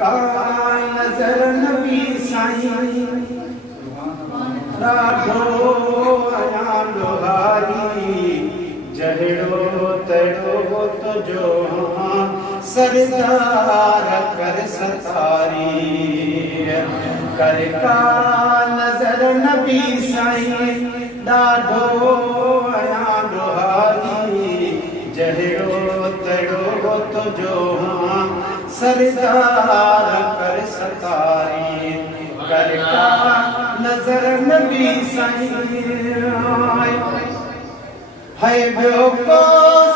का नजर नबी साईं ॾाढो अञा लोहारी जहिड़ो तहिड़ो तुंहिंजो सरदार कर सतारी कर का नजर नबी साईं ॾाढो अञा लोहारी जहिड़ो तहिड़ो तुंहिंजो सरदार कर सतारी कर का नजर नबी साईं है ॿियो को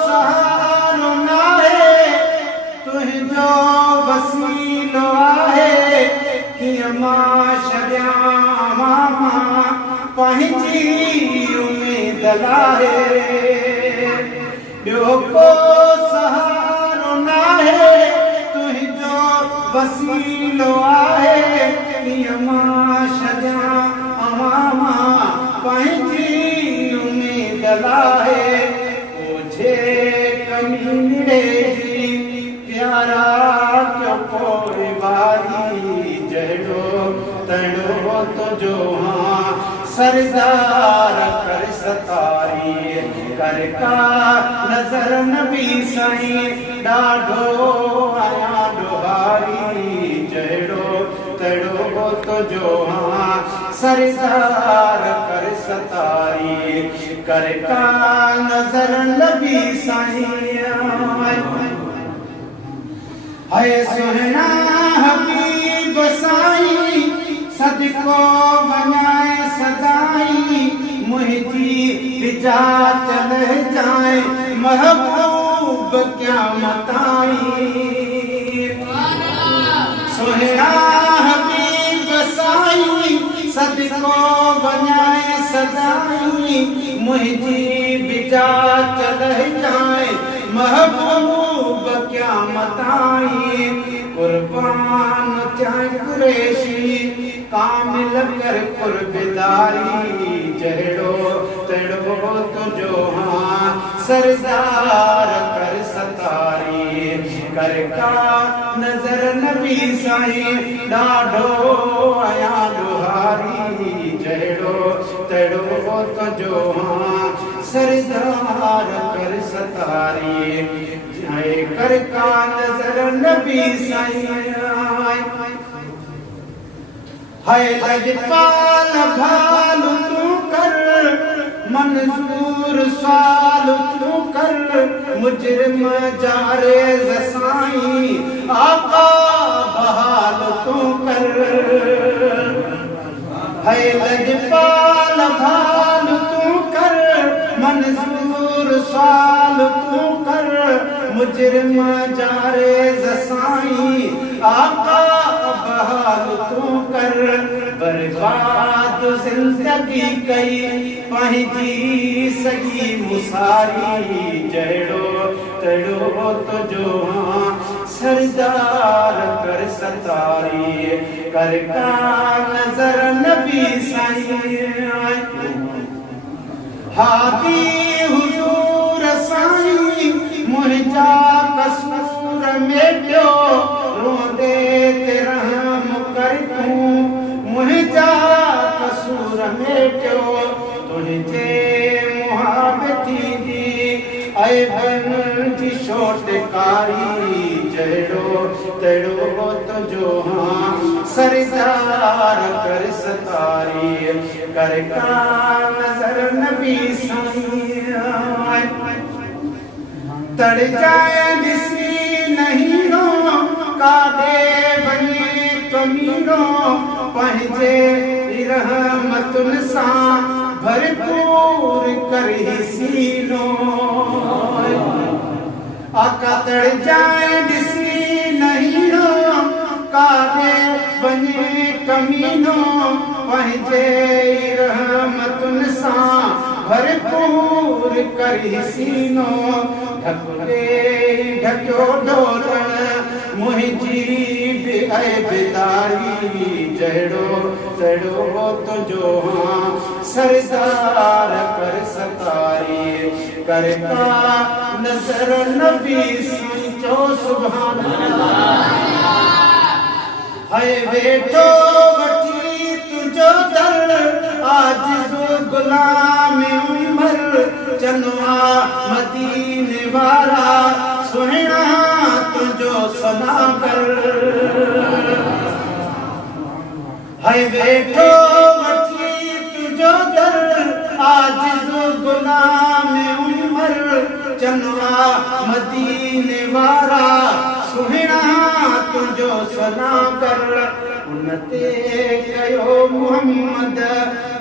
सहारो नाहे तुंहिंजो वसीलो आहे कीअं मां छॾियां पंहिंजी उमेद लाहे ॿियो को सहारो नाहे तुंहिंजो वसीलो आहे कीअं मां छॾियां पंहिंजी उमेद लाहे ओझे कमीने जी प्यारा क्यों पोइ वारी जहिड़ो तहिड़ो तुंहिंजो सरदार कर सतारी कर का नजर नबी साईं ॾाढो अञा लोहारी जहिड़ो तहिड़ो तुंहिंजो सरदार कर सतारी कर का नजर नबी साईं है सुहिणा हबीब साईं सदको वञाए सदाई मुंहिंजी रिजा चल जाए महबूब क़यामत आई सुहिणा हबीब साईं सदको वञाए सदाई मुंहिंजी रिजा चल जाए महबूब क़यामत आई कुर्बान थिया कुरैशी कामिल कर कुर्बदारी जहिड़ो तहिड़ो तुंहिंजो सरदार कर सतारी कर का नजर नबी साईं ॾाढो अञा लोहारी जहिड़ो तहिड़ो तुंहिंजो सरदार कर सतारी कर का नजर नबी साईं है लजपाल भाल तू कर मंजूर साल तू कर मुजरिम जारे साईं आका बहाल तू कर है लजपाल भाल तू कर मंजूर साल तू कर मुजरिम जारे साईं आका बहाल तू कर बर्बाद जिंदगी कई पंहिंजी सॼी मुसारी जहिड़ो तहिड़ो तुंहिंजो सरदार कर सतारी कर का नजर नबी साईं हादी हुजूर साईं मुंहिंजा कसूर मेटियो रोंदे ते रहम कर तूं मुंहिंजा कसूर मेटियो तुंहिंजे मुहाबती दी ऐबन जी छोटकारी जहिड़ो तहिड़ो तुंहिंजो सरदार कर सतारी कर का नजर नबी साईं तड़ जाए ॾिसी नहीं रो काॾे वञे कमीनो पंहिंजे रहमतुनि सां भरपूर कर सीनो आका तड़ जाए ॾिसी नहीं रो काॾे वञे कमीनो पंहिंजे रहमतुनि सां भरपूर कर सीनो ढकले ढकियो डोलण मुंहिंजी बि बेदारी जहिड़ो तहिड़ो तुंहिंजो सरदार कर सतारी कर का नजर नबी जो सुभान अल्लाह है वेठो वठी तुझो दर आज जो गुलाम उमर चनवा मदीने वारा सुहिणा तुझो सनागर है वेठो वठी तुझो दर आज जो गुलाम उमर चनवा मदीने वारा सुहिणा तुझो सनागर उनते कयो मोहम्मद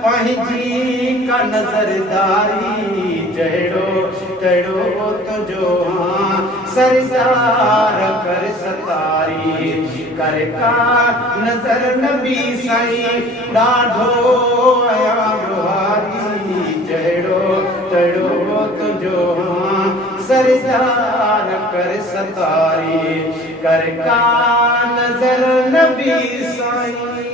पंहिंजी का नज़रदारी जहिड़ो तहिड़ो तुझो सरदार कर सतारी कर का नज़र नबी साईं ॾाढो आयारी जहिड़ो तहिड़ो तुझो सरदार कर सतारी कर का नज़र नबी साईं